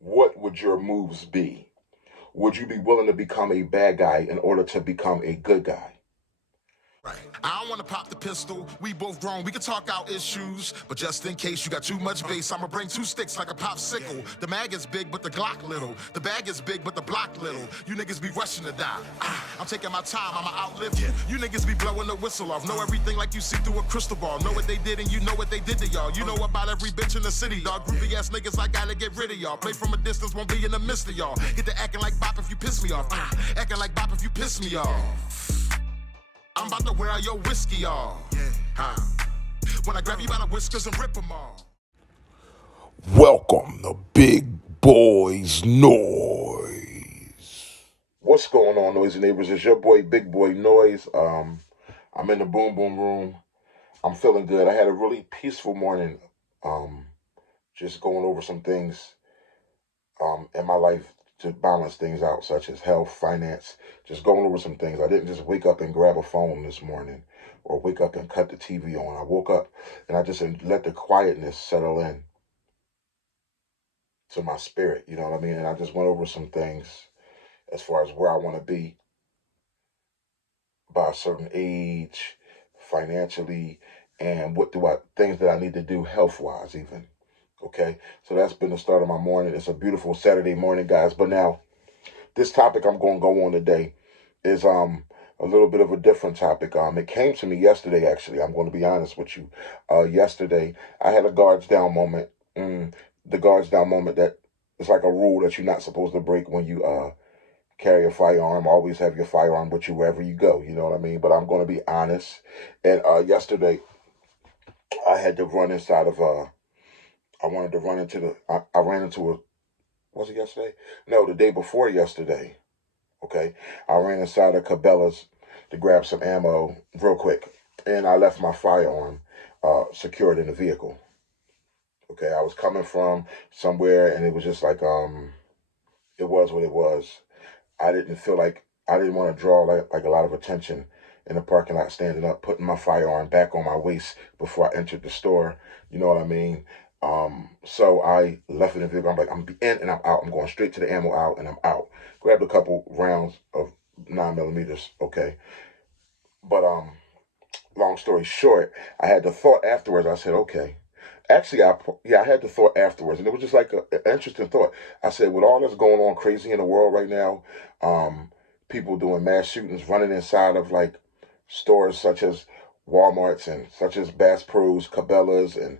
what would your moves be? Would you be willing to become a bad guy in order to become a good guy? Right. I don't wanna pop the pistol. We both grown. We can talk out issues. But just in case you got too much bass, I'ma bring two sticks like a popsicle. The mag is big, but the Glock little. The bag is big, but the block little. You niggas be rushing to die. I'm taking my time, I'ma outlive you. You niggas be blowing the whistle off. Know everything like you see through a crystal ball. Know what they did and you know what they did to y'all. You know about every bitch in the city, dog. Groupie ass niggas, I gotta get rid of y'all. Play from a distance, won't be in the midst of y'all. Get to acting like bop if you piss me off. Acting like bop if you piss me off. I'm about to wear out your whiskey off. When I grab you by the whiskers and rip them off. Welcome to Big Boys Noise. What's going on, noisy neighbors? It's your boy, Big Boy Noise. I'm in the boom boom room. I'm feeling good. I had a really peaceful morning. Just going over some things in my life to balance things out, such as health, finance, just going over some things. I didn't just wake up and grab a phone this morning or wake up and cut the TV on. I woke up and I just let the quietness settle in to my spirit, you know what I mean? And I just went over some things as far as where I want to be by a certain age, financially, and things that I need to do health-wise even. Okay, so that's been the start of my morning. It's a beautiful Saturday morning, guys. But now, this topic I'm going to go on today is a little bit of a different topic. It came to me yesterday, actually. I'm going to be honest with you. Yesterday, I had a guards down moment. The guards down moment that it's like a rule that you're not supposed to break when you carry a firearm. Always have your firearm with you wherever you go. You know what I mean? But I'm going to be honest. And yesterday, I had to run inside of I wanted to run into I ran into was it yesterday? No, the day before yesterday. Okay. I ran inside of Cabela's to grab some ammo real quick. And I left my firearm secured in the vehicle. Okay. I was coming from somewhere and it was just like, it was what it was. I didn't want to draw like a lot of attention in the parking lot, standing up, putting my firearm back on my waist before I entered the store. You know what I mean? So I left it in the vehicle. I'm like, I'm in and I'm out. I'm going straight to the ammo out and I'm out. Grabbed a couple rounds of 9mm. Okay. But, long story short, I had the thought afterwards. I said, okay. Actually, I had the thought afterwards, and it was just like an interesting thought. I said, with all that's going on crazy in the world right now, people doing mass shootings, running inside of like stores such as Walmart's and such as Bass Pro's, Cabela's, and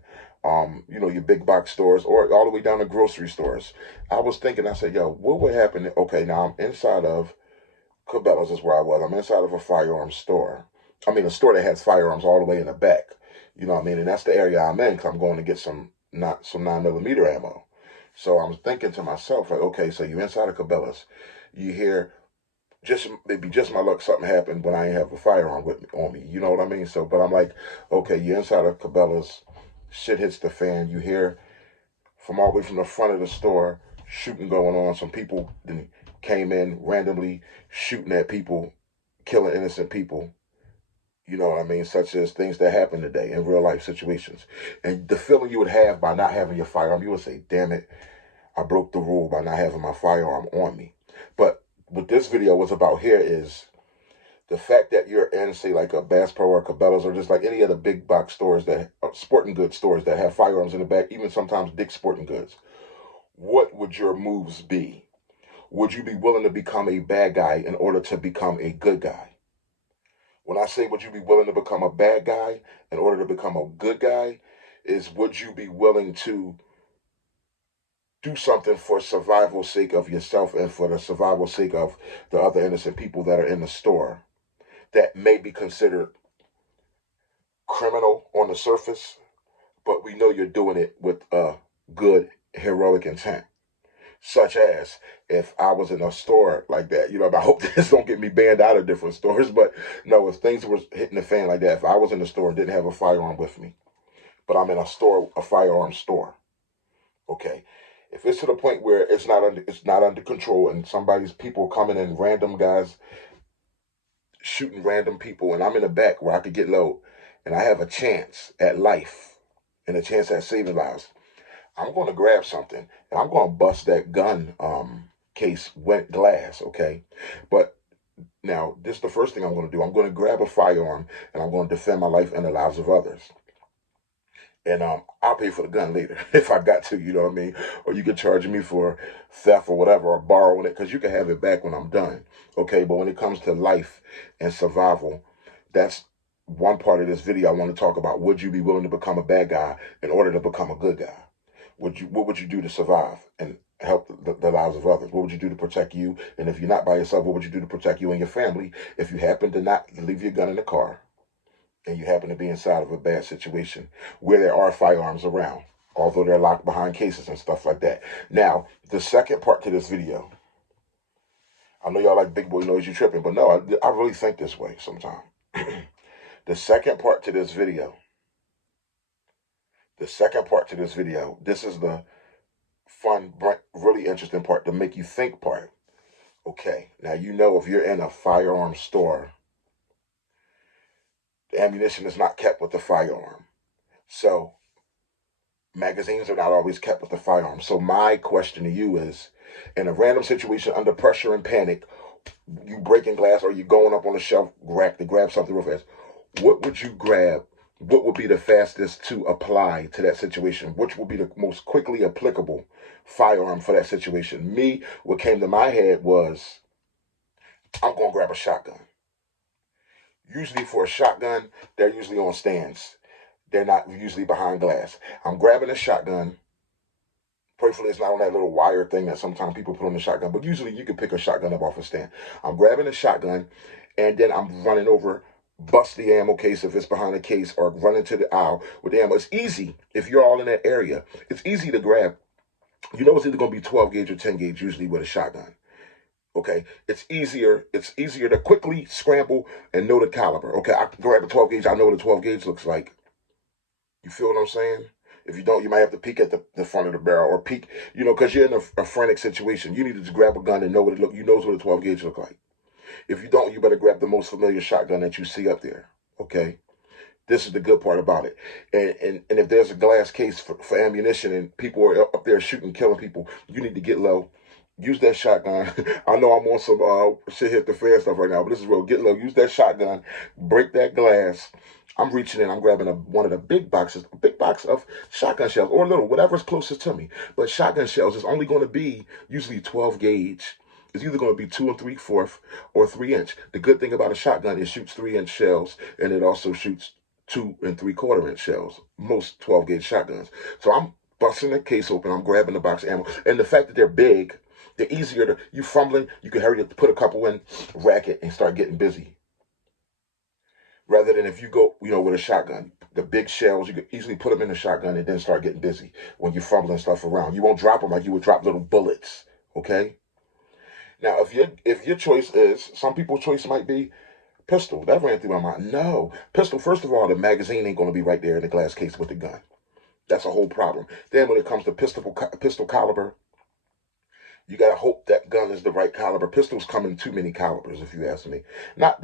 your big box stores, or all the way down to grocery stores. I was thinking, I said, yo, what would happen? Okay, now I'm inside of Cabela's is where I was. I'm inside of a firearms store. I mean, a store that has firearms all the way in the back. You know what I mean? And that's the area I'm in because I'm going to get some 9mm ammo. So I'm thinking to myself, like, okay, so you're inside of Cabela's. You hear maybe just my luck, something happened when I ain't have a firearm with me on me. You know what I mean? So, but I'm like, okay, you're inside of Cabela's. Shit hits the fan. You hear from all the way from the front of the store shooting going on. Some people then came in randomly shooting at people, killing innocent people. You know what I mean? Such as things that happen today in real life situations. And the feeling you would have by not having your firearm, you would say, damn it, I broke the rule by not having my firearm on me. But what this video was about here is the fact that you're in, say, like a Bass Pro or Cabela's or just like any other big box stores sporting goods stores that have firearms in the back, even sometimes Dick's Sporting Goods. What would your moves be? Would you be willing to become a bad guy in order to become a good guy? When I say would you be willing to become a bad guy in order to become a good guy, is would you be willing to do something for survival sake of yourself and for the survival sake of the other innocent people that are in the store that may be considered criminal on the surface, but we know you're doing it with a good, heroic intent. Such as if I was in a store like that, I hope this don't get me banned out of different stores, but no, if things were hitting the fan like that, if I was in the store and didn't have a firearm with me, but I'm in a firearm store, okay. If it's to the point where it's not under control and people coming in, random guys shooting random people, and I'm in the back where I could get low, and I have a chance at life and a chance at saving lives, I'm going to grab something and I'm going to bust that gun case went glass, okay? But now, this is the first thing I'm going to do. I'm going to grab a firearm and I'm going to defend my life and the lives of others. And I'll pay for the gun later if I got to, you know what I mean? Or you can charge me for theft or whatever, or borrowing it, because you can have it back when I'm done. Okay, but when it comes to life and survival, that's one part of this video I want to talk about. Would you be willing to become a bad guy in order to become a good guy? What would you do to survive and help the lives of others? What would you do to protect you? And if you're not by yourself, what would you do to protect you and your family if you happen to not leave your gun in the car and you happen to be inside of a bad situation where there are firearms around, although they're locked behind cases and stuff like that? Now, the second part to this video, I know y'all like big boy noise, you tripping, but no, I really think this way sometimes. The second part to this video, this is the fun, really interesting part, to make you think part. Okay, now you know if you're in a firearm store, the ammunition is not kept with the firearm. So magazines are not always kept with the firearm. So my question to you is, in a random situation under pressure and panic, you breaking glass or you going up on the shelf rack to grab something real fast, what would you grab? What would be the fastest to apply to that situation? Which would be the most quickly applicable firearm for that situation? Me, what came to my head was, I'm going to grab a shotgun. Usually for a shotgun, they're usually on stands. They're not usually behind glass. I'm grabbing a shotgun. Prayerfully, it's not on that little wire thing that sometimes people put on the shotgun, but usually you can pick a shotgun up off a stand. I'm grabbing a shotgun, and then I'm running over, bust the ammo case if it's behind the case, or run into the aisle with the ammo. It's easy if you're all in that area. It's easy to grab. You know it's either going to be 12 gauge or 10 gauge usually with a shotgun. Okay, it's easier to quickly scramble and know the caliber. Okay, I can grab a 12 gauge. I know what a 12 gauge looks like. You feel what I'm saying? If you don't, you might have to peek at the front of the barrel or peek, because you're in a frantic situation. You need to just grab a gun and know what it look. You knows what a 12 gauge look like. If you don't, you better grab the most familiar shotgun that you see up there. Okay, this is the good part about it. And if there's a glass case for ammunition and people are up there shooting, killing people, you need to get low. Use that shotgun. I know I'm on some shit hit the fan stuff right now, but this is real. Get low. Use that shotgun. Break that glass. I'm reaching in. I'm grabbing one of the big boxes, a big box of shotgun shells, or little, whatever's closest to me. But shotgun shells is only going to be usually 12 gauge. It's either going to be 2 3/4 or 3-inch. The good thing about a shotgun, it shoots 3-inch shells, and it also shoots 2 3/4-inch shells. Most 12 gauge shotguns. So I'm busting the case open. I'm grabbing the box of ammo, and the fact that they're big, they're easier to, you fumbling, you can hurry up, put a couple in, rack it, and start getting busy. Rather than if you go, with a shotgun, the big shells, you can easily put them in the shotgun and then start getting busy when you're fumbling stuff around. You won't drop them like you would drop little bullets, okay? Now, if your choice is, some people's choice might be pistol. That ran through my mind. No. Pistol, first of all, the magazine ain't going to be right there in the glass case with the gun. That's a whole problem. Then when it comes to pistol caliber, you got to hope that gun is the right caliber. Pistols come in too many calibers, if you ask me. Not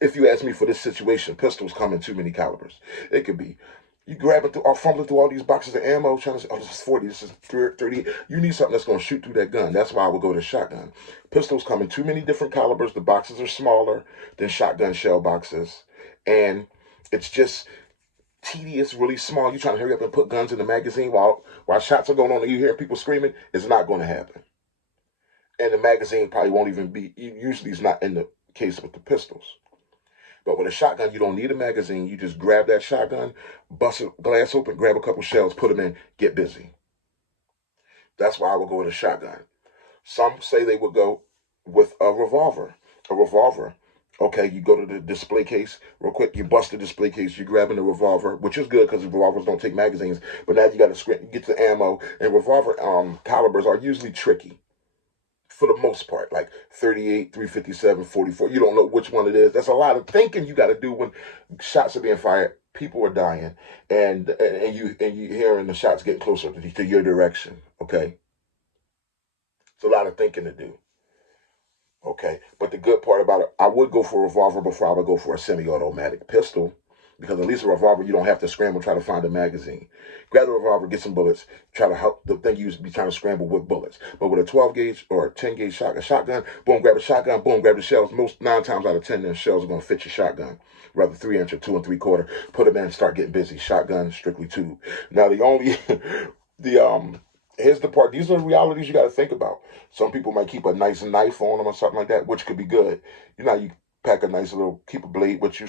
if you ask me for this situation, pistols come in too many calibers. It could be you grabbing through or fumbling through all these boxes of ammo, trying to say, oh, this is 40, this is 30. You need something that's going to shoot through that gun. That's why I would go to shotgun. Pistols come in too many different calibers. The boxes are smaller than shotgun shell boxes. And it's just tedious, really small. You trying to hurry up and put guns in the magazine while shots are going on and you hear people screaming. It's not going to happen. And the magazine probably won't even be, usually it's not in the case with the pistols. But with a shotgun, you don't need a magazine. You just grab that shotgun, bust a glass open, grab a couple shells, put them in, get busy. That's why I would go with a shotgun. Some say they would go with a revolver. Okay, you go to the display case real quick. You bust the display case. You're grabbing the revolver, which is good because revolvers don't take magazines. But now you got to get the ammo. And revolver calibers are usually tricky. For the most part, like 38, 357, 44. You don't know which one it is. That's a lot of thinking you got to do when shots are being fired. People are dying, and you hearing the shots getting closer to your direction. Okay, it's a lot of thinking to do. Okay, but the good part about it, I would go for a revolver before I would go for a semi-automatic pistol. because at least a revolver, you don't have to scramble, try to find a magazine. Grab the revolver, get some bullets, try to help the thing you used to be trying to scramble with bullets. But with a 12 gauge or a 10 gauge shotgun, boom, grab a shotgun, boom, grab the shells. Most 9 times out of 10, them shells are going to fit your shotgun. Rather 3-inch or 2 3/4. Put them in and start getting busy. Shotgun, strictly tube. Now the only, here's the part. These are the realities you got to think about. Some people might keep a nice knife on them or something like that, which could be good. You pack a nice little, keep a blade with you.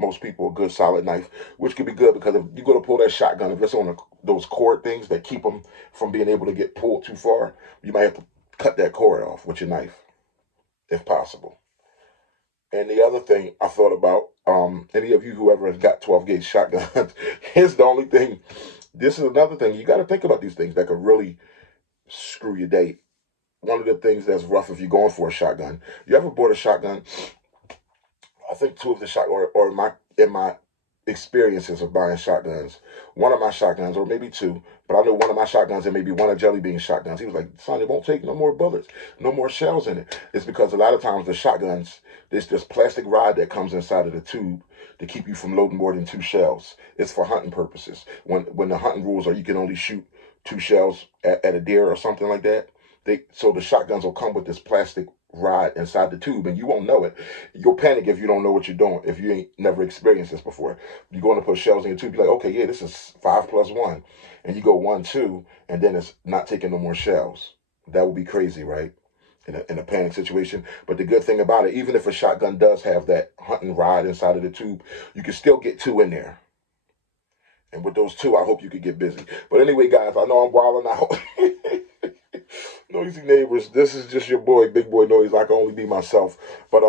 Most people, a good solid knife, which could be good because if you go to pull that shotgun, if it's on those cord things that keep them from being able to get pulled too far, you might have to cut that cord off with your knife, if possible. And the other thing I thought about, any of you who ever has got 12 gauge shotguns, here's the only thing. This is another thing. You got to think about these things that could really screw your date. One of the things that's rough if you're going for a shotgun. You ever bought a shotgun? I think two of the or in my experiences of buying shotguns, one of my shotguns, or maybe two, but I know one of my shotguns and maybe one of Jelly Bean's shotguns, he was like, son, it won't take no more bullets, no more shells in it. It's because a lot of times the shotguns, there's this plastic rod that comes inside of the tube to keep you from loading more than 2 shells. It's for hunting purposes. When the hunting rules are you can only shoot 2 shells at a deer or something like that, so the shotguns will come with this plastic rod inside the tube, and you won't know it. You'll panic if you don't know what you're doing, if you ain't never experienced this before. You're going to put shells in your tube, you're like, okay, yeah, this is 5 + 1. And you go 1, 2, and then it's not taking no more shells. That would be crazy, right? In a panic situation. But the good thing about it, even if a shotgun does have that hunting rod inside of the tube, you can still get 2 in there. And with those 2, I hope you could get busy. But anyway, guys, I know I'm wilding out. Noisy neighbors, this is just your boy, Big Boy Noise. I can only be myself. But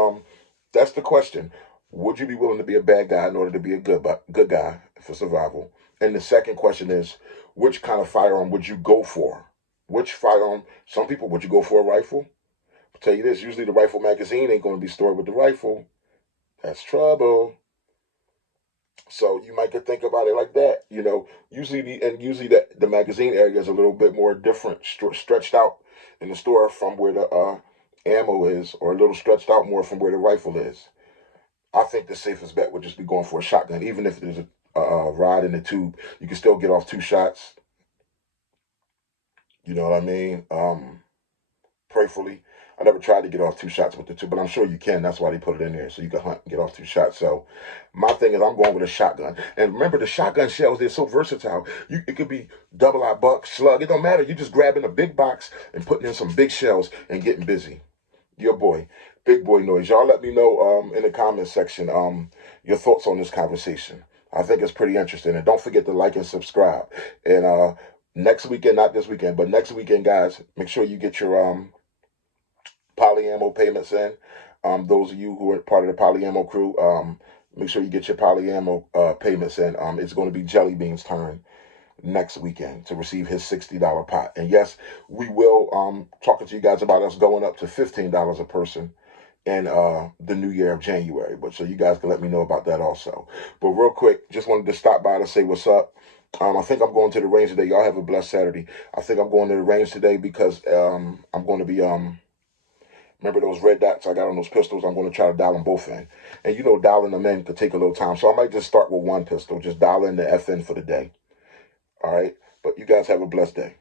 that's the question. Would you be willing to be a bad guy in order to be a good guy for survival? And the second question is, which kind of firearm would you go for? Which firearm? Some people, would you go for a rifle? I'll tell you this, usually the rifle magazine ain't going to be stored with the rifle. That's trouble. So you might could think about it like that, Usually the magazine area is a little bit more different, stretched out in the store from where the ammo is, or a little stretched out more from where the rifle is. I think the safest bet would just be going for a shotgun, even if there's a rod in the tube. You can still get off 2 shots. You know what I mean? Prayerfully. I never tried to get off 2 shots with the tube, but I'm sure you can. That's why they put it in there, so you can hunt and get off 2 shots. So my thing is I'm going with a shotgun. And remember, the shotgun shells, they're so versatile. It could be double-aught, buck, slug. It don't matter. You're just grabbing a big box and putting in some big shells and getting busy. Your boy, Big Boy Noise. Y'all let me know in the comment section your thoughts on this conversation. I think it's pretty interesting. And don't forget to like and subscribe. And next weekend, not this weekend, but next weekend, guys, make sure you get your polyammo payments in. Those of you who are part of the polyammo crew, make sure you get your polyammo payments in. It's going to be Jelly Bean's turn next weekend to receive his $60 pot. And yes, we will talking to you guys about us going up to $15 a person in the new year of January. But so you guys can let me know about that also. But real quick, just wanted to stop by to say what's up. I think I'm going to the range today. Y'all have a blessed Saturday. I think I'm going to the range today because I'm going to be remember those red dots I got on those pistols? I'm going to try to dial them both in. And dialing them in could take a little time. So I might just start with one pistol. Just dial in the FN for the day. All right? But you guys have a blessed day.